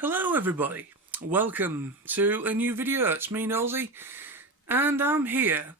Hello everybody, welcome to a new video. It's me, Nosy, and I'm here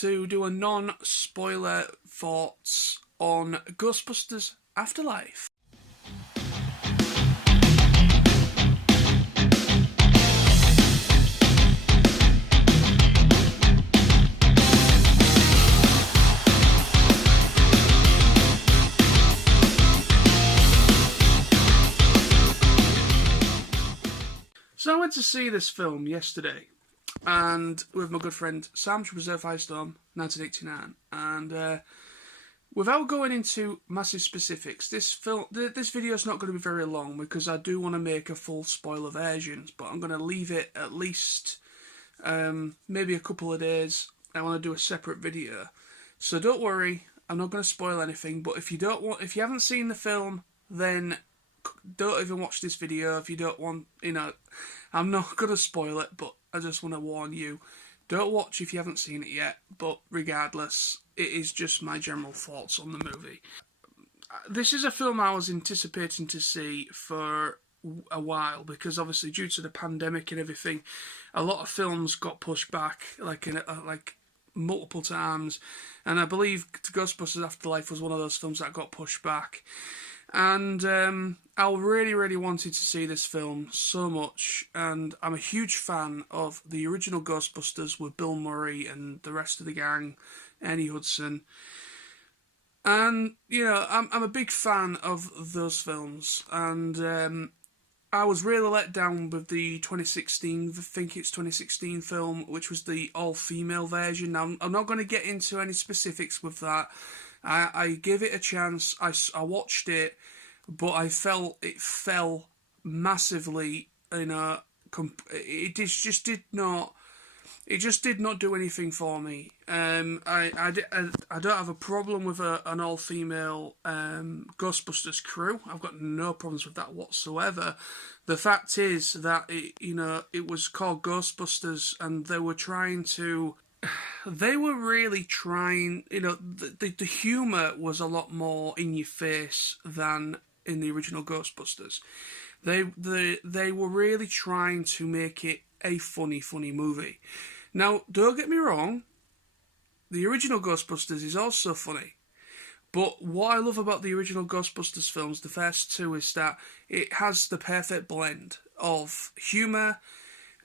to do a non-spoiler thoughts on Ghostbusters Afterlife. So I went to see this film yesterday, and with my good friend Sam from Reserve Firestorm 1989, and without going into massive specifics, this video is not going to be very long because I do want to make a full spoiler version, but I'm going to leave it at least maybe a couple of days. I want to do a separate video, so don't worry, I'm not going to spoil anything. But if you haven't seen the film, then don't even watch this video. If you don't want, I'm not going to spoil it, but I just want to warn you, don't watch if you haven't seen it yet. But regardless, it is just my general thoughts on the movie. This is a film I was anticipating to see for a while because obviously due to the pandemic and everything, a lot of films got pushed back like multiple times, and I believe Ghostbusters Afterlife was one of those films that got pushed back. And I really wanted to see this film so much, and I'm a huge fan of the original Ghostbusters with Bill Murray and the rest of the gang, Ernie Hudson. And, I'm a big fan of those films, and I was really let down with the 2016 film, which was the all-female version. Now, I'm not going to get into any specifics with that. I gave it a chance. I watched it, but I felt it fell massively. It just did not. It just did not do anything for me. I don't have a problem with an all-female Ghostbusters crew. I've got no problems with that whatsoever. The fact is that it was called Ghostbusters, and they were really trying, the humour was a lot more in your face than in the original Ghostbusters. They were really trying to make it a funny movie. Now, don't get me wrong, the original Ghostbusters is also funny. But what I love about the original Ghostbusters films, the first two, is that it has the perfect blend of humour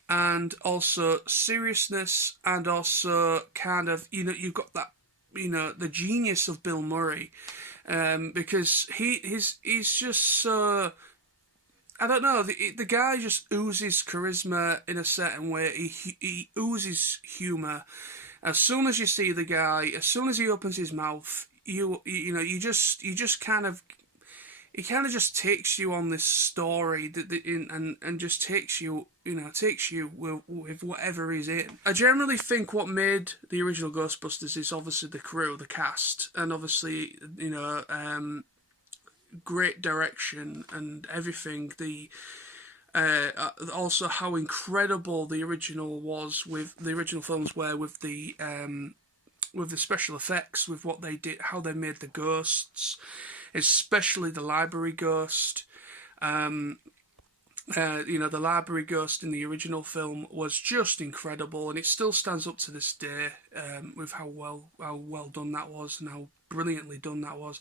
and also seriousness, and also kind of, you've got that, the genius of Bill Murray, because he's just so, I don't know, the guy just oozes charisma in a certain way. He oozes humour. As soon as you see the guy, as soon as he opens his mouth, you just kind of, it kind of just takes you on this story and just takes you with whatever he's in. I generally think what made the original Ghostbusters is obviously the crew, the cast, and obviously, great direction and everything. Also how incredible the original films were with the special effects, with what they did, how they made the ghosts, especially the library ghost. The library ghost in the original film was just incredible, and it still stands up to this day with how well done that was and how brilliantly done that was.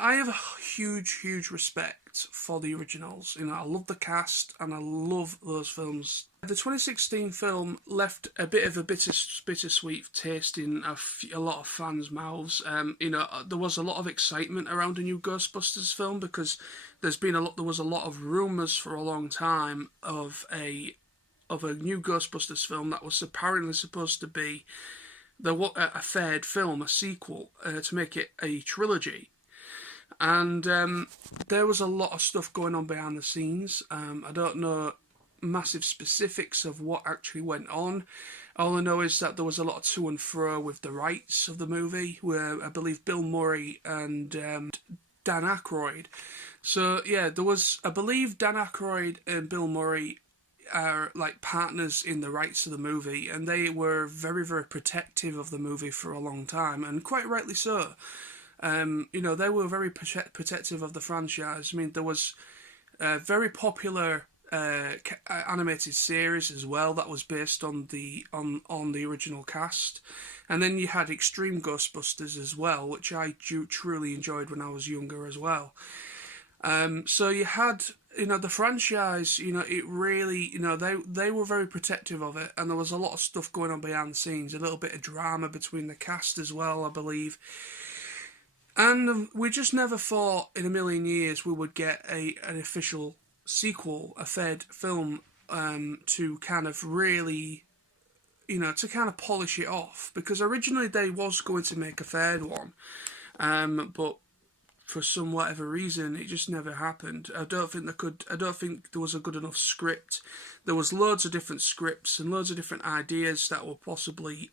I have a huge respect for the originals. I love the cast and I love those films. The 2016 film left a bit of a bittersweet taste in a lot of fans' mouths. There was a lot of excitement around a new Ghostbusters film because there was a lot of rumours for a long time of a new Ghostbusters film that was apparently supposed to be a third film, a sequel, to make it a trilogy. And there was a lot of stuff going on behind the scenes. I don't know massive specifics of what actually went on. All I know is that there was a lot of to and fro with the rights of the movie, where I believe Bill Murray and Dan Aykroyd. So yeah, I believe Dan Aykroyd and Bill Murray are like partners in the rights of the movie, and they were very protective of the movie for a long time, and quite rightly so. They were very protective of the franchise. I mean, there was a very popular animated series as well that was based on the original cast, and then you had Extreme Ghostbusters as well, which I truly enjoyed when I was younger as well. So you had, the franchise, it really, they were very protective of it, and there was a lot of stuff going on behind the scenes, a little bit of drama between the cast as well, I believe. And we just never thought in a million years we would get an official sequel, a third film, to kind of really, to kind of polish it off. Because originally they was going to make a third one, but for some whatever reason, it just never happened. I don't think there was a good enough script. There was loads of different scripts and loads of different ideas that were possibly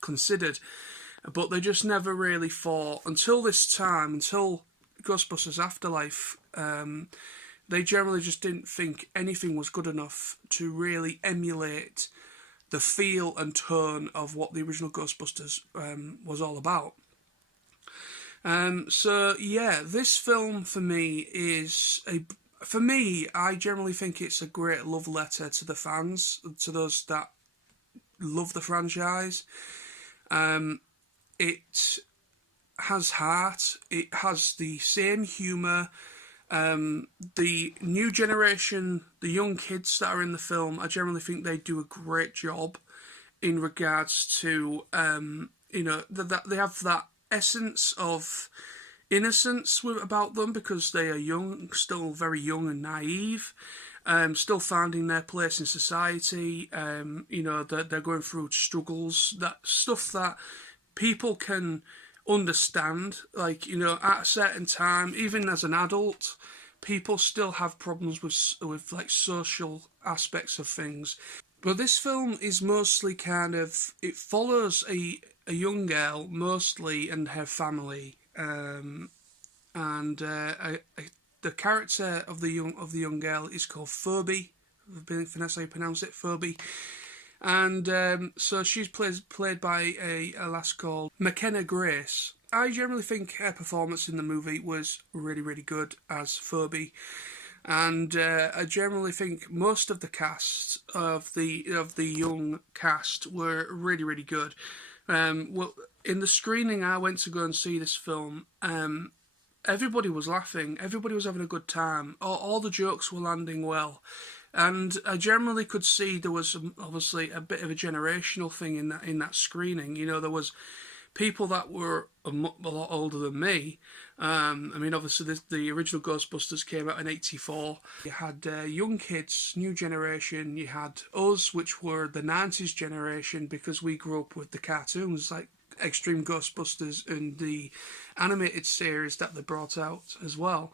considered, but they just never really thought until this time, until Ghostbusters Afterlife. They generally just didn't think anything was good enough to really emulate the feel and tone of what the original Ghostbusters was all about. So yeah, this film for me I generally think it's a great love letter to the fans, to those that love the franchise. It has heart, it has the same humour. The new generation, the young kids that are in the film, I generally think they do a great job in regards to, that they have that essence of innocence about them because they are young, still very young and naive, still finding their place in society. They're going through struggles, that stuff that people can understand. Like, at a certain time, even as an adult, people still have problems with like social aspects of things. But this film is mostly it follows a young girl mostly and her family, and the character of the young girl is called Phoebe. If that's how you pronounce it, Phoebe. And so she's played by a lass called McKenna Grace. I generally think her performance in the movie was really, really good as Phoebe. And I generally think most of the cast of the young cast were really, really good. Well, in the screening I went to go and see this film, everybody was laughing, everybody was having a good time, all the jokes were landing well, and I generally could see there was obviously a bit of a generational thing in that screening. There was people that were a lot older than me. Obviously the original Ghostbusters came out in '84. You had young kids, new generation. You had us, which were the '90s generation, because we grew up with the cartoons like Extreme Ghostbusters and the animated series that they brought out as well.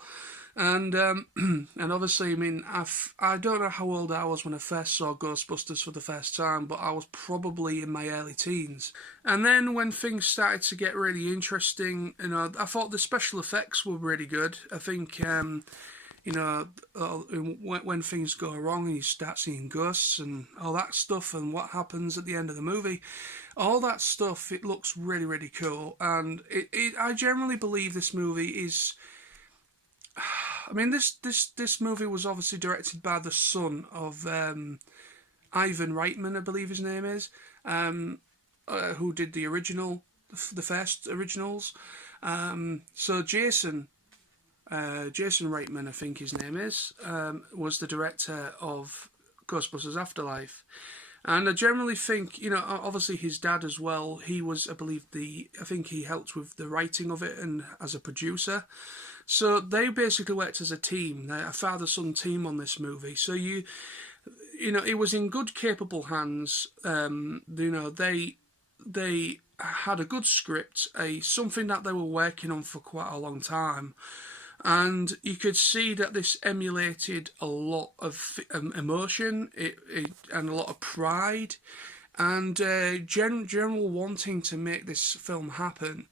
And obviously, I don't know how old I was when I first saw Ghostbusters for the first time, but I was probably in my early teens. And then when things started to get really interesting, I thought the special effects were really good. I think, when things go wrong and you start seeing ghosts and all that stuff and what happens at the end of the movie, all that stuff, it looks really, really cool. And I generally believe this movie is... this movie was obviously directed by the son of Ivan Reitman, I believe his name is, who did the first originals. So Jason Reitman, I think his name is, was the director of Ghostbusters Afterlife. And I generally think, obviously his dad as well, he was, I think he helped with the writing of it and as a producer. So they basically worked as a team, a father-son team on this movie. So it was in good, capable hands. They had a good script, something that they were working on for quite a long time. And you could see that this emulated a lot of emotion and a lot of pride and general wanting to make this film happen.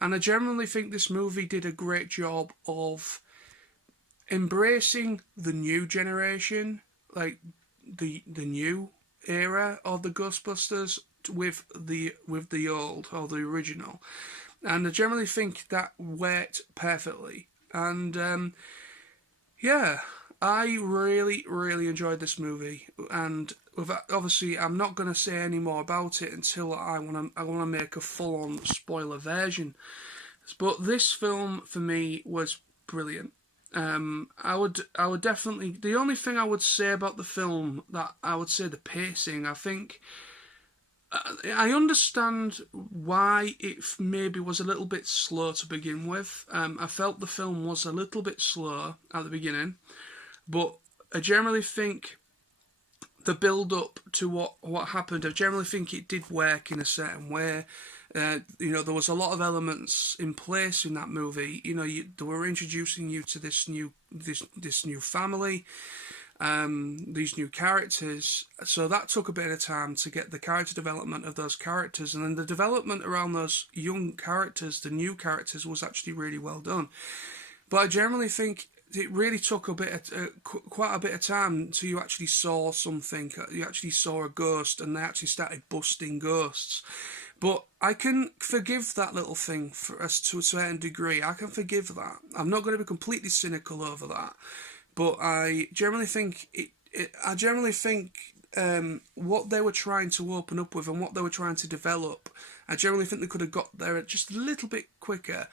And I generally think this movie did a great job of embracing the new generation, like the new era of the Ghostbusters with the old or the original. and I generally think that worked perfectly. And yeah, I really, really enjoyed this movie, and obviously, I'm not going to say any more about it until I want to make a full-on spoiler version. But this film for me was brilliant. I would definitely. The only thing I would say about the film, that I would say the pacing. I think I understand why it maybe was a little bit slow to begin with. I felt the film was a little bit slow at the beginning, but I generally think the build up to what happened, I generally think it did work in a certain way. There was a lot of elements in place in that movie. They were introducing you to this new family, these new characters. So that took a bit of time to get the character development of those characters, and then the development around those young characters, the new characters, was actually really well done. But I generally think it really took quite a bit of time till you actually saw something. You actually saw a ghost, and they actually started busting ghosts. But I can forgive that little thing for us to a certain degree. I can forgive that. I'm not going to be completely cynical over that. But I generally think what they were trying to open up with and what they were trying to develop, I generally think they could have got there just a little bit quicker.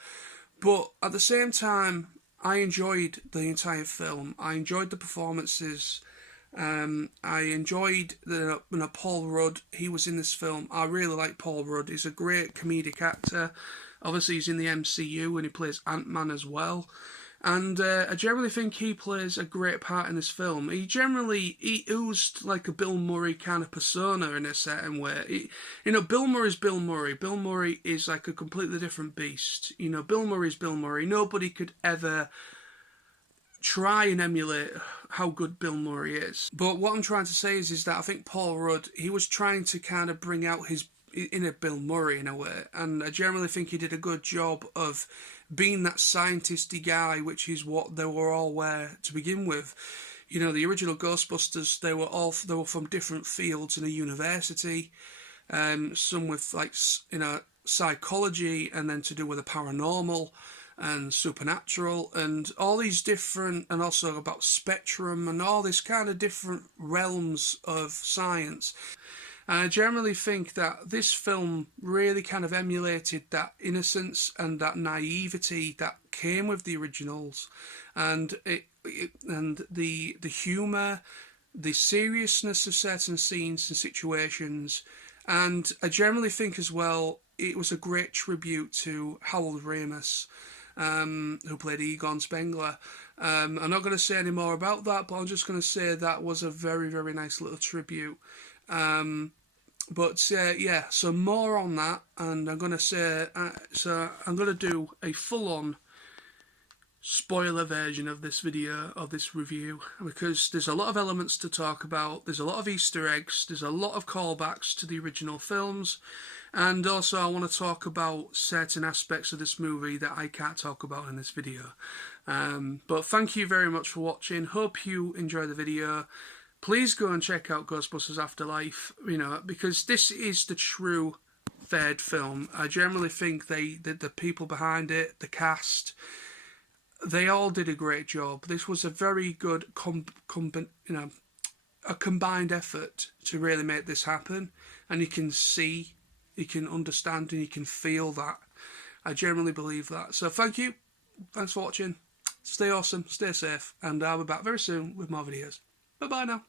But at the same time, I enjoyed the entire film. I enjoyed the performances. I enjoyed Paul Rudd. He was in this film. I really like Paul Rudd. He's a great comedic actor. Obviously, he's in the MCU and he plays Ant-Man as well. And I generally think he plays a great part in this film. He oozed like a Bill Murray kind of persona in a certain way. Bill Murray's Bill Murray. Bill Murray is like a completely different beast. Bill Murray's Bill Murray. Nobody could ever try and emulate how good Bill Murray is. But what I'm trying to say is that I think Paul Rudd, he was trying to kind of bring out his inner Bill Murray in a way, and I generally think he did a good job of being that scientisty guy, which is what they were all were to begin with. The original Ghostbusters, they were from different fields in a university, some with psychology, and then to do with the paranormal and supernatural and all these different, and also about spectrum and all this kind of different realms of science. And I generally think that this film really kind of emulated that innocence and that naivety that came with the originals, and the humour, the seriousness of certain scenes and situations. And I generally think as well it was a great tribute to Harold Ramis, who played Egon Spengler. I'm not going to say any more about that, but I'm just going to say that was a very, very nice little tribute. So more on that, and I'm going to say, I'm going to do a full-on spoiler version of this video, of this review, because there's a lot of elements to talk about, there's a lot of Easter eggs, there's a lot of callbacks to the original films, and also I want to talk about certain aspects of this movie that I can't talk about in this video. But thank you very much for watching, hope you enjoy the video. Please go and check out Ghostbusters Afterlife, because this is the true third film. I generally think the people behind it, the cast, they all did a great job. This was a very good a combined effort to really make this happen, and you can see, you can understand, and you can feel that. I generally believe that. So thank you, thanks for watching, stay awesome, stay safe, and I'll be back very soon with more videos. Bye bye now.